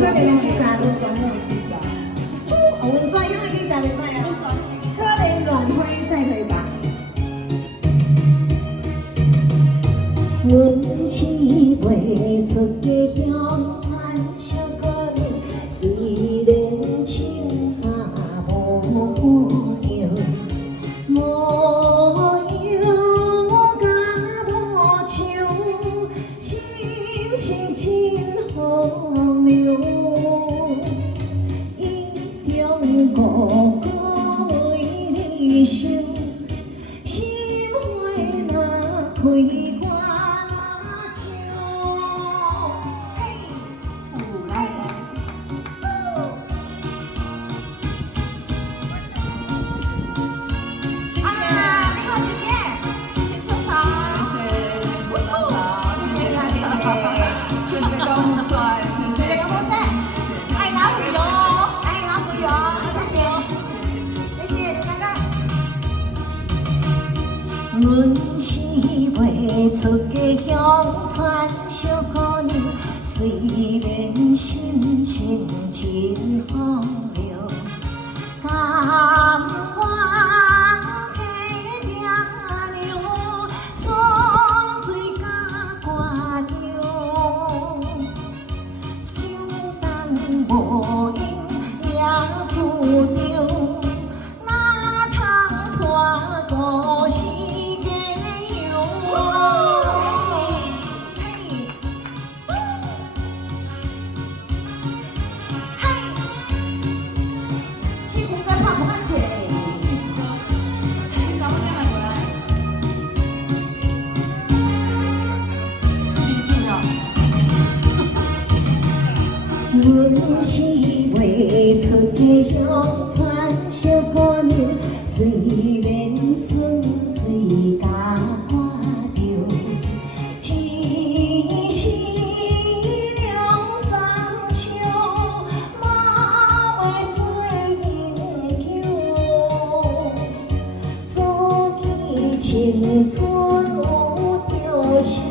可能啊，这哪都转了去吧。哦，文专因为你在袂歹啊，可能乱花再会吧。阮是袂出家乡产小姑娘，虽然清茶无样，无样甲无像，心是真荒凉。一中五个为你想，心花若开。 阮是袂出家乡产小姑娘，虽然心情真荒凉，甘愿替爹娘酸水甲寒凉，想当无因也注定，哪通破故事？ 西湖在胖番茄，你找我干嘛过来？进去了。阮是袂出家乡产小姑娘，虽然酸水甲看着，只是两三笑，嘛袂做朋友。早期青春有着伤。